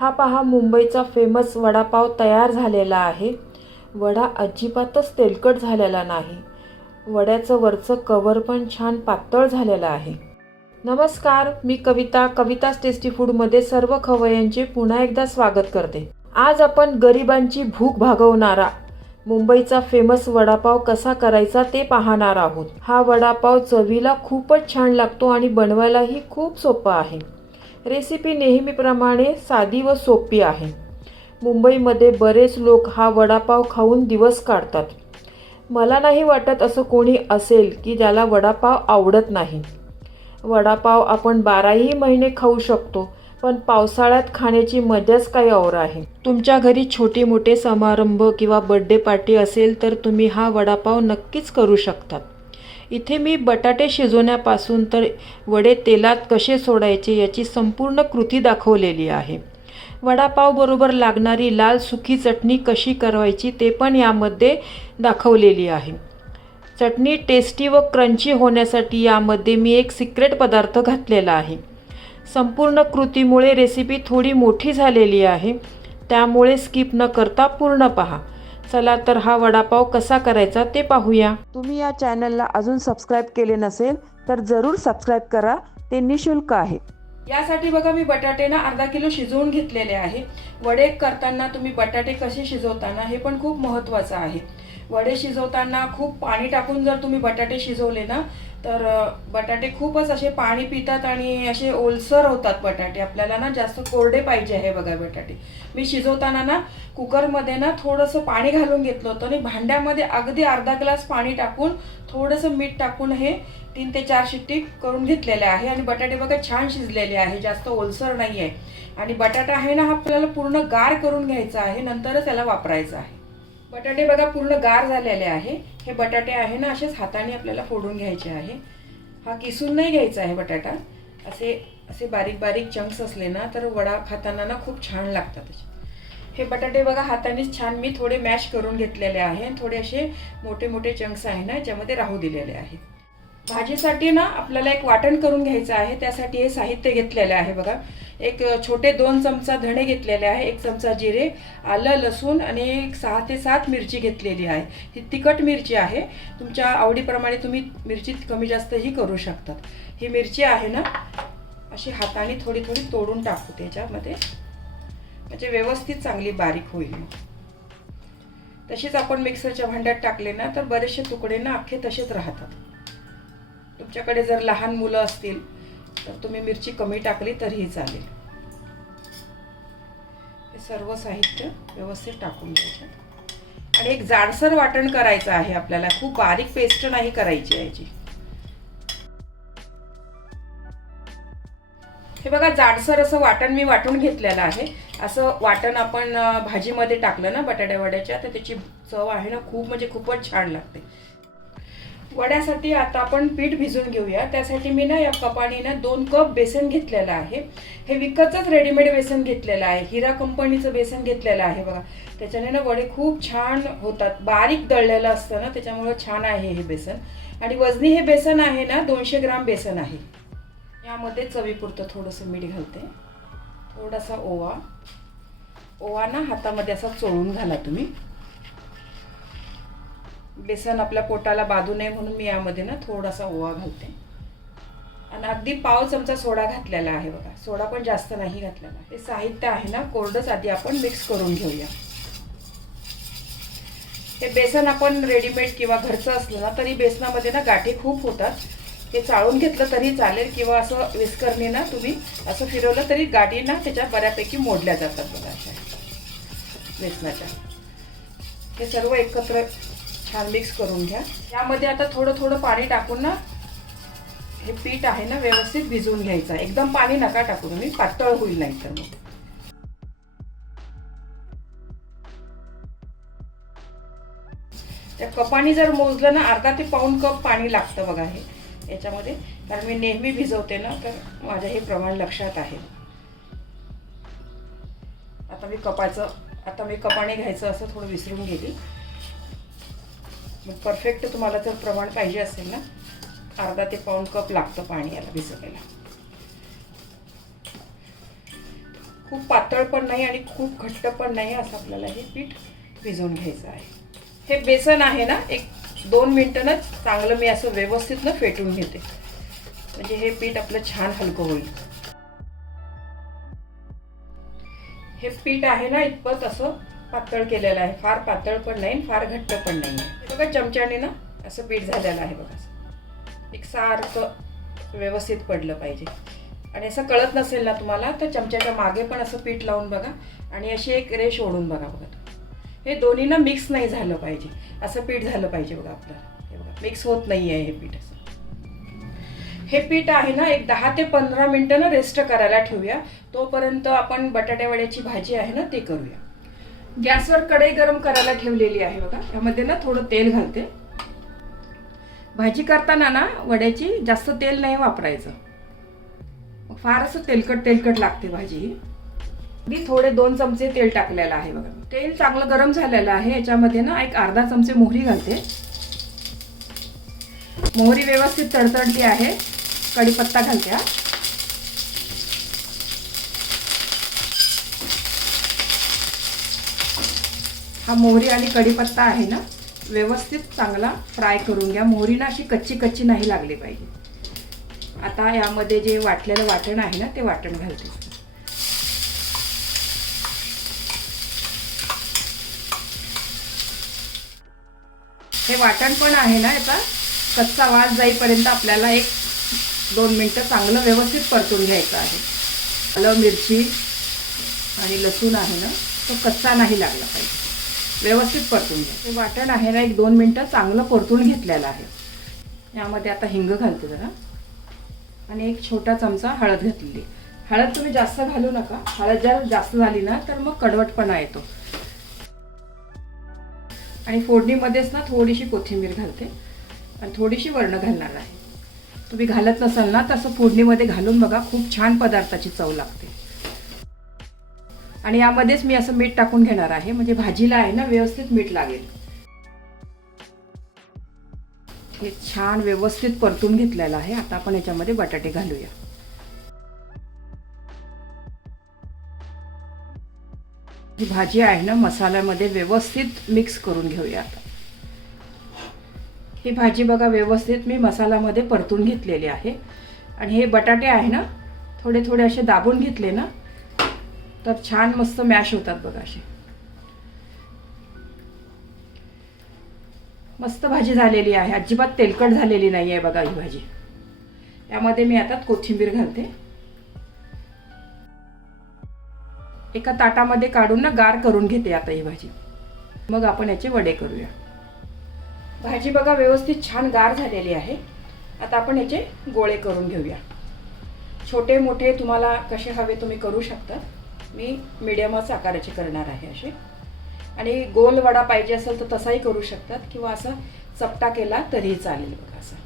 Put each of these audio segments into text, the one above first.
हा पहा मुंबईचा फेमस वडापाव तयार झालेला आहे. वडा अजिबातच तेलकट झालेला नाही. वड्याचं वरचं कवर पण छान पातळ झालेलं आहे. नमस्कार मी कविता कविताज टेस्टी फूडमध्ये सर्व खवयांचे पुन्हा एकदा स्वागत करते. आज आपण गरिबांची भूक भागवणारा मुंबईचा फेमस वडापाव कसा करायचा ते पाहणार आहोत. हा वडापाव चवीला खूपच छान लागतो आणि बनवायलाही खूप सोपा आहे. रेसिपी नेहमीप्रमाणे साधी व सोपी आहे. मुंबईमध्ये बरेच लोक हा वडापाव खाऊन दिवस काढतात. मला नाही वाटत असं कोणी असेल की ज्याला वडापाव आवडत नाही. वडापाव आपण बाराही महिने खाऊ शकतो पण पावसाळ्यात खाण्याची मजाच काही और आहे. तुमच्या घरी छोटे मोठे समारंभ किंवा बड्डे पार्टी असेल तर तुम्ही हा वडापाव नक्कीच करू शकतात. इथे मी बटाटे शिजवण्यापासून तर वडे तेलात कसे सोडायचे याची संपूर्ण कृती दाखवलेली आहे. वडापावबरोबर लागणारी लाल सुकी चटणी कशी करवायची ते पण यामध्ये दाखवलेली आहे. चटणी टेस्टी व क्रंची होण्यासाठी यामध्ये मी एक सिक्रेट पदार्थ घातलेला आहे. संपूर्ण कृतीमुळे रेसिपी थोडी मोठी झालेली आहे. त्यामुळे स्किप न करता पूर्ण पहा. चला तर हा वडापाव कसा करायचा ते पाहूया. तुम्ही या चॅनलला अजून सबस्क्राईब केले नसेल तर जरूर सबस्क्राईब करा. ते निशुल्क आहे. यासाठी बघा मी बटाटे ना अर्धा किलो शिजवून घेतलेले आहे. वडे करताना तुम्ही बटाटे कसे शिजवताना हे पण खूप महत्त्वाचं आहे. वडे शिजवताना खूप पाणी टाकून जर तुम्ही बटाटे शिजवले ना तर बटाटे खूपच असे पाणी पितात आणि असे ओलसर होतात बटाटे. आपल्याला ना जास्त कोरडे पाहिजे आहे बघा बटाटे. मी शिजवताना ना कुकरमध्ये ना थोडंसं पाणी घालून घेतलं होतं आणि भांड्यामध्ये अगदी अर्धा ग्लास पाणी टाकून थोडंसं मीठ टाकून हे तीन ते चार शिट्टी करून घेतलेले आहे. आणि बटाटे बघा छान शिजलेले आहे जास्त ओलसर नाही आहे आणि बटाटा आहे ना हा आपल्याला पूर्ण गार करून घ्यायचा आहे नंतरच त्याला वापरायचा आहे. बटाटे बघा पूर्ण गार झालेले आहे. हे बटाटे आहे ना असेच हाताने आपल्याला फोडून घ्यायचे आहे. हा किसून नाही घ्यायचा आहे बटाटा. असे असे बारीक बारीक चंक्स असले ना तर वडा खाताना ना खूप छान लागतात हे बटाटे बघा हातानेच छान मी थोडे मॅश करून घेतलेले आहे. थोडे असे मोठे मोठे चंक्स आहे ना याच्यामध्ये राहू दिलेले आहेत भाजीसाठी ना आपल्याला एक वाटण करून घ्यायचं आहे. त्यासाठी हे साहित्य घेतलेले आहे बघा. एक छोटे दोन चमचा धणे घेतलेले आहे एक चमचा जिरे आलं लसूण आणि एक सहा ते सात मिरची घेतलेली आहे. ही तिखट मिरची आहे. तुमच्या आवडीप्रमाणे तुम्ही मिरची कमी जास्तही करू शकतात. ही मिरची आहे ना अशी हाताने थोडी थोडी तोडून टाकू त्याच्यामध्ये. म्हणजे व्यवस्थित चांगली बारीक होईल. तशीच आपण मिक्सरच्या भांड्यात टाकले ना तर बरेचसे तुकडे ना अख्खे तसेच राहतात. तुमच्याकडे जर लहान मुलं असतील तर तुम्ही मिरची कमी टाकली तरीही चालेल. हे सर्व साहित्य व्यवस्थित टाकून द्यायचं आणि एक जाडसर वाटण करायचं आहे आपल्याला. खूप बारीक पेस्ट नाही करायची आहे याची. हे बघा जाडसर असं वाटण मी वाटून घेतलेलं आहे. असं वाटण आपण भाजीमध्ये टाकलं ना बटाट्या वड्याच्या तर त्याची चव आहे ना खूप म्हणजे खूपच छान लागते. वड्यासाठी आता आपण पीठ भिजून घेऊया. त्यासाठी मी ना या कपाणीनं दोन कप बेसन घेतलेलं आहे. हे विकतच रेडीमेड बेसन घेतलेलं आहे. हिरा कंपनीचं बेसन घेतलेलं आहे बघा. त्याच्याने ना वडे खूप छान होतात. बारीक दळलेलं असतं ना त्याच्यामुळं छान आहे हे बेसन. आणि वजनी हे बेसन आहे ना दोनशे ग्राम बेसन आहे. यामध्ये चवीपुरतं थोडंसं मीठ घालते. थोडासा ओवा. ओवा ना हातामध्ये असा चोळून घाला तुम्ही. बेसन आपल्या पोटाला बाधू नये म्हणून मी यामध्ये ना थोडासा ओवा घालते. आणि अगदी पाव चमचा सोडा घातलेला आहे बघा. सोडा पण जास्त नाही घातलेला. हे साहित्य आहे ना कोरडंच आधी आपण मिक्स करून घेऊया. हे बेसन आपण रेडीमेड किंवा घरचं असलं ना तरी बेसनामध्ये ना गाठी खूप होतात. हे चाळून घेतलं तरी चालेल किंवा असं विस्करने ना तुम्ही असं फिरवलं तरी गाठी ना त्याच्या बऱ्यापैकी मोडल्या जातात बघा अशा बेसनाच्या. हे सर्व एकत्र छान मिक्स करून घ्या. यामध्ये आता थोडं थोडं पाणी टाकून ना हे पीठ आहे ना व्यवस्थित भिजवून घ्यायचं. एकदम पाणी नका टाकू तुम्ही पातळ होईल नाही तर मग. त्या कपाने जर मोजलं ना अर्धा ते पाऊण कप पाणी लागतं बघा हे. याच्यामध्ये. कारण मी नेहमी भिजवते ना तर माझं हे प्रमाण लक्षात आहे. आता मी कपाचं आता मी कपाने घ्यायचं असं थोडं विसरून गेली. मग परफेक्ट तुम्हाला जर प्रमाण पाहिजे असेल ना अर्धा ते पाऊण कप लागतं पाणी याला भिजवायला खूप पातळ पण नाही आणि खूप घट्ट पण नाही असं आपल्याला हे पीठ भिजवून घ्यायचं आहे. हे बेसन आहे ना एक दोन मिनटं चांगलं मी असं व्यवस्थित ना फेटून घेते. म्हणजे हे पीठ आपलं छान हलकं होईल. हे पीठ आहे ना इतपत असं पातळ केलेलं आहे. फार पातळ पण नाही फार घट्ट पण नाही आहे. बघा चमच्याने ना असं पीठ झालेलं आहे बघा. असं. एक सारखं व्यवस्थित पडलं पाहिजे. आणि असं कळत नसेल ना तुम्हाला तर चमच्याच्या मागे पण असं पीठ लावून बघा आणि अशी एक रेश ओढून बघा बघा. हे दोन्ही ना मिक्स नाही झालं पाहिजे. असं पीठ झालं पाहिजे बघा आपल्याला. हे बघा मिक्स होत नाही आहे हे पीठ असं. हे पीठ आहे ना एक दहा ते पंधरा मिनटं ना रेस्ट करायला ठेवूया. तोपर्यंत आपण बटाट्यावड्याची भाजी आहे ना ते करूया. गॅसवर कढई गरम करायला ठेवलेली आहे बघा. यामध्ये ना थोडं तेल घालते. भाजी करताना ना वड्याची जास्त तेल नाही वापरायचं. फारसं फार असं तेलकट तेलकट लागते भाजी. मी थोडे दोन चमचे तेल टाकलेलं आहे बघा. तेल चांगलं गरम झालेलं आहे. याच्यामध्ये ना एक अर्धा चमचे मोहरी घालते. मोहरी व्यवस्थित तडतडली आहे. कढीपत्ता घालते हा. मोहरी आणि कढीपत्ता आहे ना व्यवस्थित चांगला फ्राय करून घ्या. मोहरी ना अशी कच्ची कच्ची नाही लागली पाहिजे. आता यामध्ये जे वाटलेलं वाटण आहे ना ते वाटण घालते. हे वाटण पण आहे ना याचा कच्चा वास जाईपर्यंत आपल्याला एक दोन मिनटं चांगलं व्यवस्थित परतून घ्यायचं आहे. आलं मिरची आणि लसूण आहे ना तो कच्चा नाही लागला पाहिजे. व्यवस्थित परतून घ्या. हे वाटण आहे ना एक दोन मिनटं चांगलं परतून घेतलेलं आहे. यामध्ये आता हिंग घालते जरा. आणि एक छोटा चमचा हळद घातलेली. हळद तुम्ही जास्त घालू नका. हळद जर जास्त झाली ना तर मग कडवटपणा येतो. आणि फोडणीमध्येच ना थोडीशी कोथिंबीर घालते. आणि थोडीशी वर्ण घालणार आहे. तुम्ही घालत नसाल ना तसं फोडणीमध्ये घालून बघा खूप छान पदार्थाची चव लागते. आणि यामध्येच मी असं मीठ टाकून घेणार आहे. म्हणजे भाजीला आहे ना व्यवस्थित मीठ लागेल. हे छान व्यवस्थित परतून घेतलेलं आहे. आता आपण याच्यामध्ये बटाटे घालूया. ही भाजी आहे ना मसाल्यामध्ये व्यवस्थित मिक्स करून घेऊया आता. ही भाजी बघा व्यवस्थित मी मसाल्यामध्ये परतून घेतलेली आहे. आणि हे बटाटे आहे ना थोडे थोडे असे दाबून घेतले ना तर छान मस्त मॅश होतात बघा असे. मस्त भाजी झालेली आहे. अजिबात तेलकट झालेली नाही आहे बघा ही भाजी. यामध्ये मी आता कोथिंबीर घालते. एका ताटामध्ये काढून ना गार करून घेते आता ही भाजी. मग आपण याचे वडे करूया. भाजी बघा व्यवस्थित छान गार झालेली आहे. आता आपण याचे गोळे करून घेऊया. छोटे मोठे तुम्हाला कसे हवे तुम्ही करू शकता. मी मिडियमच आकाराचे करणार आहे असे आणि गोल वडा पाहिजे असेल तर तसाही करू शकतात किंवा असा चपटा केला तरीही चालेल बघा असं.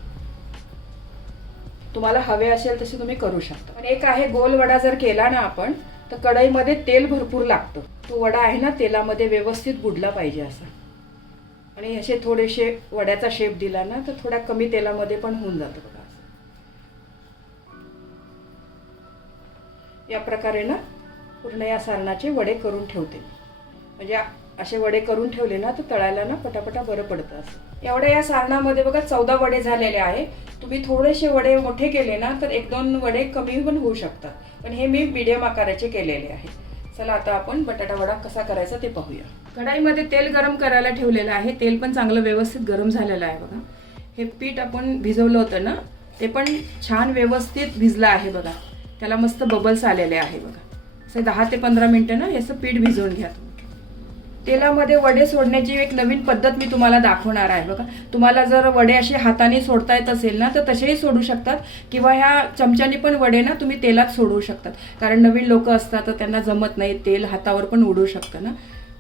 तुम्हाला हवे असेल तसे तुम्ही करू शकता. पण एक आहे गोल वडा जर केला ना आपण तर कढईमध्ये तेल भरपूर लागतं. तो वडा आहे ना तेलामध्ये व्यवस्थित बुडला पाहिजे असा. आणि असे थोडेसे वड्याचा शेप दिला ना तर थोड्या कमी तेलामध्ये पण होऊन जातं बघा असं. या प्रकारे ना पूर्ण या सारणाचे वडे करून ठेवते. म्हणजे असे वडे करून ठेवले ना तर तळायला ना पटापटा बरं पडतं असं. एवढ्या या सारणामध्ये बघा चौदा वडे झालेले आहे. तुम्ही थोडेसे वडे मोठे केले ना तर एक दोन वडे कमी पण होऊ शकतात. पण हे मी मीडियम आकाराचे केलेले आहे. चला आता आपण बटाटा वडा कसा करायचा ते पाहूया. कढाईमध्ये तेल गरम करायला ठेवलेलं आहे. तेल पण चांगलं व्यवस्थित गरम झालेलं आहे बघा. हे पीठ आपण भिजवलं होतं ना ते पण छान व्यवस्थित भिजलं आहे बघा. त्याला मस्त बबल्स आलेले आहे बघा. असं दहा ते पंधरा मिनटं ना याचं पीठ भिजवून घ्या तेलामध्ये वडे सोडण्याची एक नवीन पद्धत मी तुम्हाला दाखवणार आहे. बघा तुम्हाला जर वडे असे हाताने सोडता येत असेल ना तर तसेही सोडू शकतात. किंवा ह्या चमच्याने पण वडे ना तुम्ही तेलात सोडवू शकतात. कारण नवीन लोक असतात तर त्यांना जमत नाही तेल हातावर पण उडू शकतं ना.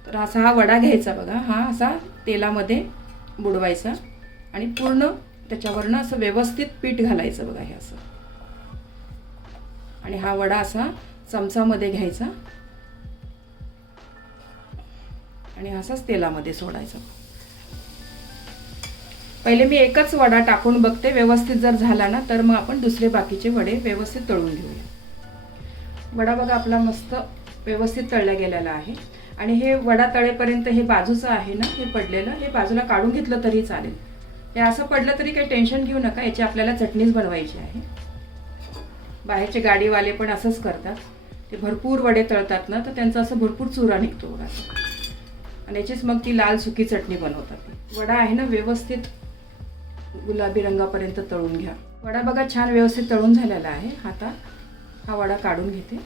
तर असा हा वडा घ्यायचा बघा. हा असा तेलामध्ये बुडवायचा. आणि पूर्ण त्याच्यावरनं असं व्यवस्थित पीठ घालायचं बघा हे असं. आणि हा वडा असा चमचामध्ये घ्यायचा. आणि असाच तेलामध्ये सोडायचा. पहिले मी एकच वडा टाकून बघते व्यवस्थित जर झाला ना तर मग आपण दुसरे बाकीचे वडे व्यवस्थित तळून घेऊया. वडा बघा आपला मस्त व्यवस्थित तळल्या गेलेला आहे. आणि हे वडा तळेपर्यंत हे बाजूचं आहे ना हे पडलेलं हे बाजूला काढून घेतलं तरी चालेल. हे असं पडलं तरी काही टेन्शन घेऊ नका याची आपल्याला चटणीच बनवायची आहे. बाहेरचे गाडीवाले पण असंच करतात. ते भरपूर वडे तळतात ना तर त्यांचा असं भरपूर चुरा निघतो बघा. असं. आणि याचीच मग ती लाल सुकी चटणी बनवतात. वडा आहे ना व्यवस्थित गुलाबी रंगापर्यंत तळून घ्या. वडा बघा छान व्यवस्थित तळून झालेला आहे आता. हा वडा काढून घेते.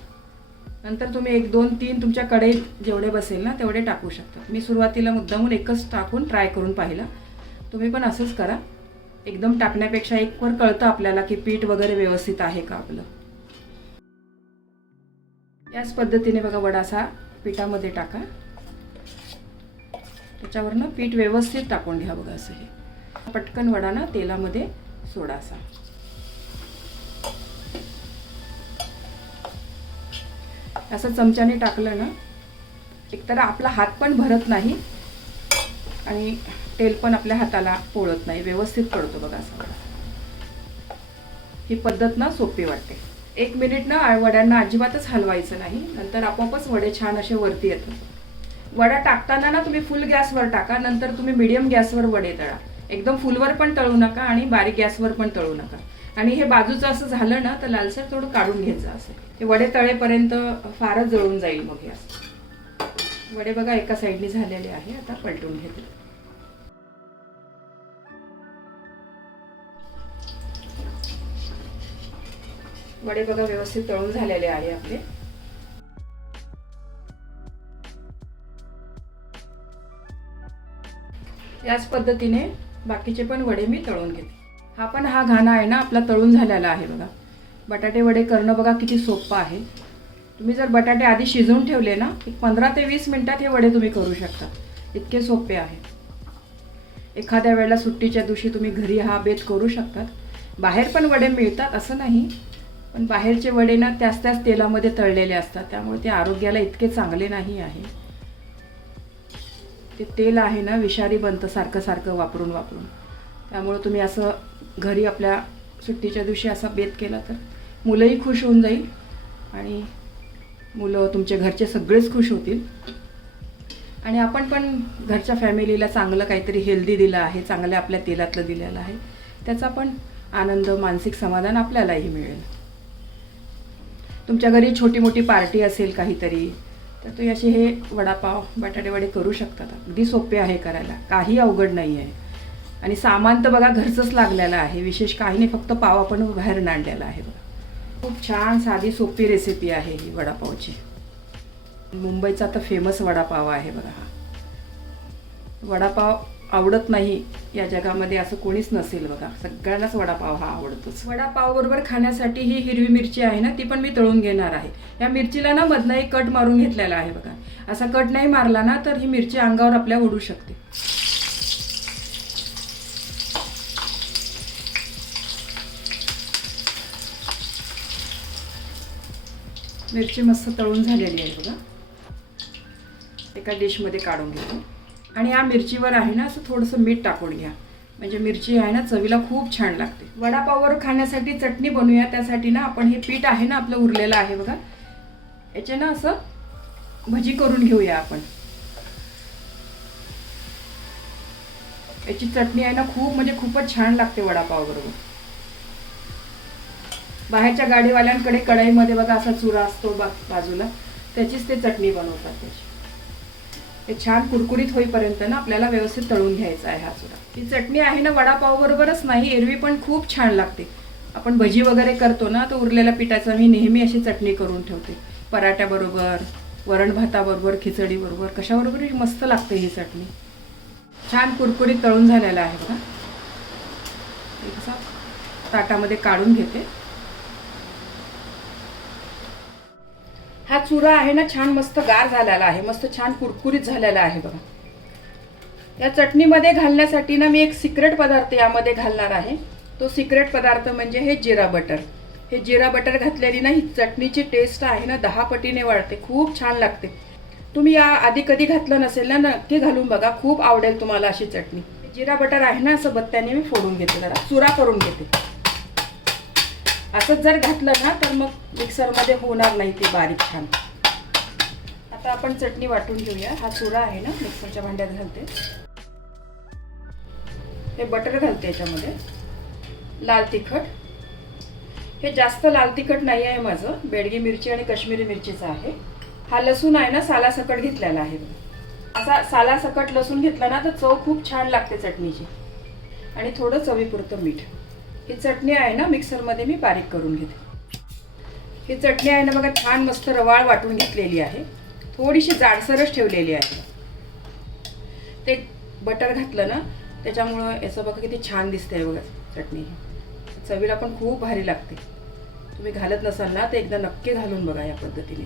नंतर तुम्ही एक दोन तीन तुमच्या कढईत जेवढे बसेल ना तेवढे टाकू शकता. मी सुरुवातीला मुद्दामून एकच टाकून ट्राय करून पाहिला. तुम्ही पण असंच करा. एकदम टाकण्यापेक्षा एक वर कळतं आपल्याला की पीठ वगैरे व्यवस्थित आहे का आपलं. याच पद्धतीने बघा वडासा पिठामध्ये टाका. त्याच्यावरनं पीठ व्यवस्थित टाकून घ्या बघा असं हे. पटकन वडा ना तेलामध्ये सोडासा असं. चमच्याने टाकलं ना एकतर आपला हात पण भरत नाही आणि तेल पण आपल्या हाताला पोळत नाही. व्यवस्थित पडतो बघा असं ही पद्धत ना सोपी वाटते. एक मिनिट ना वड्यांना अजिबातच हलवायचं नाही. नंतर आपोआपच वडे छान असे वरती येतात. वडा टाकताना ना तुम्ही फुल गॅसवर टाका नंतर तुम्ही मिडियम गॅसवर वडे तळा. एकदम फुलवर पण तळू नका आणि बारीक गॅसवर पण तळू नका. आणि हे बाजूचं असं झालं ना तर लालसर थोडं काढून घ्यायचं असं. ते वडे तळेपर्यंत फारच जळून जाईल मग हे असं. वडे बघा एका साईडनी झालेले आहे आता पलटून घेतले वडे बघा व्यवस्थित तळून झालेले आहे आपले. याच पद्धतीने बाकीचे पण वडे मी तळून घेते. हा पण हा घाणा आहे ना आपला तळून झालेला आहे बघा. बटाटे वडे करणं बघा किती सोपं आहे. तुम्ही जर बटाटे आधी शिजवून ठेवले ना एक पंधरा ते वीस मिनटात हे वडे तुम्ही करू शकता. इतके सोपे आहे. एखाद्या वेळेला सुट्टीच्या दिवशी तुम्ही घरी हा बेत करू शकतात. बाहेर पण वडे मिळतात असं नाही. पण बाहेरचे वडे ना त्याच त्याच तेलामध्ये तळलेले असतात. त्यामुळे ते आरोग्याला इतके चांगले नाही आहे. ते तेल आहे ना विषारी बनतं सारखं सारखं वापरून वापरून. त्यामुळं तुम्ही असं घरी आपल्या सुट्टीच्या दिवशी असा बेत केला तर मुलंही खुश होऊन जाईल आणि मुलं तुमचे घरचे सगळेच खुश होतील. आणि आपण पण घरच्या फॅमिलीला चांगलं काहीतरी हेल्दी दिलं आहे चांगल्या आपल्या तेलातलं दिलेलं आहे. त्याचा पण आनंद मानसिक समाधान आपल्यालाही मिळेल. तुमच्या घरी छोटी मोठी पार्टी असेल काहीतरी तर तुम्ही असे हे वडापाव बटाटेवडे करू शकतात. अगदी सोपे आहे करायला. काही अवघड नाही आहे आणि सामान तर बघा घरचंच लागलेलं आहे. विशेष काही नाही फक्त पाव आपण बाहेर आणलेला आहे बघा. खूप छान साधी सोपी रेसिपी आहे ही वडापावची. मुंबईचा तर फेमस वडापाव आहे बघा हा. वडापाव आवडत नाही या जगामध्ये असं कोणीच नसेल बघा. सगळ्यांनाच वडापाव हा आवडतोच. वडापाव बरोबर खाण्यासाठी ही हिरवी मिरची आहे ना ती पण मी तळून घेणार आहे. या मिरचीला ना मधनं एक कट मारून घेतलेला आहे बघा. असा कट नाही मारला ना तर ही मिरची अंगावर आपल्या उडू शकते. मिरची मस्त तळून झालेली आहे बघा. एका डिशमध्ये काढून घेतो. आणि या मिरचीवर आहे ना असं थोडंसं मीठ टाकून घ्या. म्हणजे मिरची आहे ना चवीला खूप छान लागते. वडापाववर खाण्यासाठी चटणी बनवूया त्यासाठी ना आपण हे पीठ आहे ना आपलं उरलेलं आहे बघा. याचे ना असं भजी करून घेऊया आपण. याची चटणी आहे ना खूप म्हणजे खूपच छान लागते वडापाव बरोबर बाहेरच्या गाडीवाल्यांकडे कढईमध्ये बघा असा चुरा असतो बा बाजूला. त्याचीच ते चटणी बनवतात त्याची. ते छान कुरकुरीत होईपर्यंत ना आपल्याला व्यवस्थित तळून घ्यायचा आहे हा चुरा. ही चटणी आहे ना वडापाव बरोबरच नाही एरवी पण खूप छान लागते. आपण भजी वगैरे करतो ना तर उरलेल्या पिठाचा मी नेहमी अशी चटणी करून ठेवते. पराठ्याबरोबर वरण भाताबरोबर खिचडीबरोबर कशाबरोबर मस्त लागते ही चटणी. छान कुरकुरीत तळून झालेला आहे बघा. ताटामध्ये काढून घेते. हा चुरा आहे ना छान मस्त गार झालेला आहे मस्त छान कुरकुरीत झालेला आहे बघा. या चटणीमध्ये घालण्यासाठी ना मी एक सिक्रेट पदार्थ यामध्ये घालणार आहे. तो सिक्रेट पदार्थ म्हणजे हे जिरा बटर. हे जिरा बटर घातल्याने ना ही चटणीची टेस्ट आहे ना दहा पटीने वाढते खूप छान लागते. तुम्ही या आधी कधी घातलं नसेल ना नक्की घालून बघा खूप आवडेल तुम्हाला अशी चटणी. जिरा बटर आहे ना असं बत्त्याने मी फोडून घेते जरा चुरा करून घेते. असंच जर घातलं ना तर मग मिक्सरमध्ये होणार नाही ते बारीक छान. आता आपण चटणी वाटून घेऊया. हा चुरा आहे ना मिक्सरच्या भांड्यात घालते. हे बटर घालते याच्यामध्ये. लाल तिखट. हे जास्त लाल तिखट नाही आहे माझं. बेडगी मिरची आणि काश्मीरी मिरचीचं आहे. हा लसूण आहे ना सालासकट घेतलेला आहे. असा सालासकट लसूण घेतला ना तर चव खूप छान लागते चटणीची. आणि थोडं चवीपुरतं मीठ. ही चटणी आहे ना मिक्सरमध्ये मी बारीक करून घेते. ही चटणी आहे ना बघा छान मस्त रवाळ वाटून घेतलेली आहे. थोडीशी जाडसरच ठेवलेली आहे. ते बटर घातलं ना त्याच्यामुळं याचं बघा किती छान दिसतंय बघा चटणी. चवीला पण खूप भारी लागते. तुम्ही घालत नसाल ना तर एकदा नक्की घालून बघा या पद्धतीने.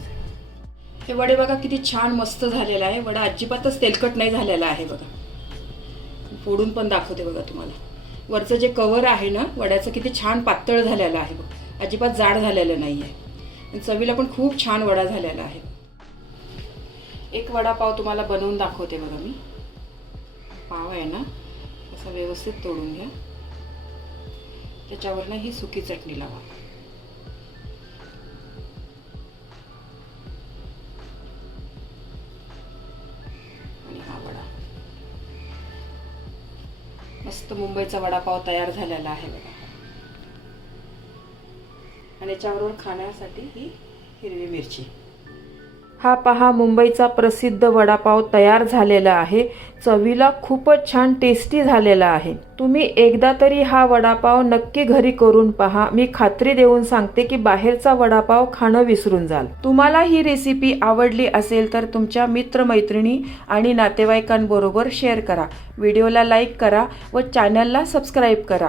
हे वडे बघा किती छान मस्त झालेला आहे. वडा अजिबातच तेलकट नाही झालेला आहे बघा. फोडून पण दाखवते बघा तुम्हाला. वरचं जे कवर आहे ना वड्याचं किती छान पातळ झालेलं आहे बघ. अजिबात जाड झालेलं नाही आहे चवीला पण खूप छान वडा झालेला आहे. एक वडापाव तुम्हाला बनवून दाखवते बघा मी. पाव आहे ना असा व्यवस्थित तोडून घ्या. त्याच्यावरनं ही सुकी चटणी लावा. मस्त मुंबईचा वडापाव तयार झालेला आहे बघा. आणि याच्याबरोबर खाण्यासाठी ही हिरवी मिरची. हा पहा मुंबईचा प्रसिद्ध वडापाव तयार झालेला आहे. चवीला खूपच छान टेस्टी झालेला आहे. तुम्ही एकदा तरी हा वडापाव नक्की घरी करून पहा. मी खात्री देऊन सांगते की बाहेरचा वडापाव खाणं विसरून जाल. तुम्हाला ही रेसिपी आवडली असेल तर तुमच्या मित्रमैत्रिणी आणि नातेवाईकांबरोबर शेअर करा. व्हिडिओला लाईक करा व चॅनलला सबस्क्राईब करा.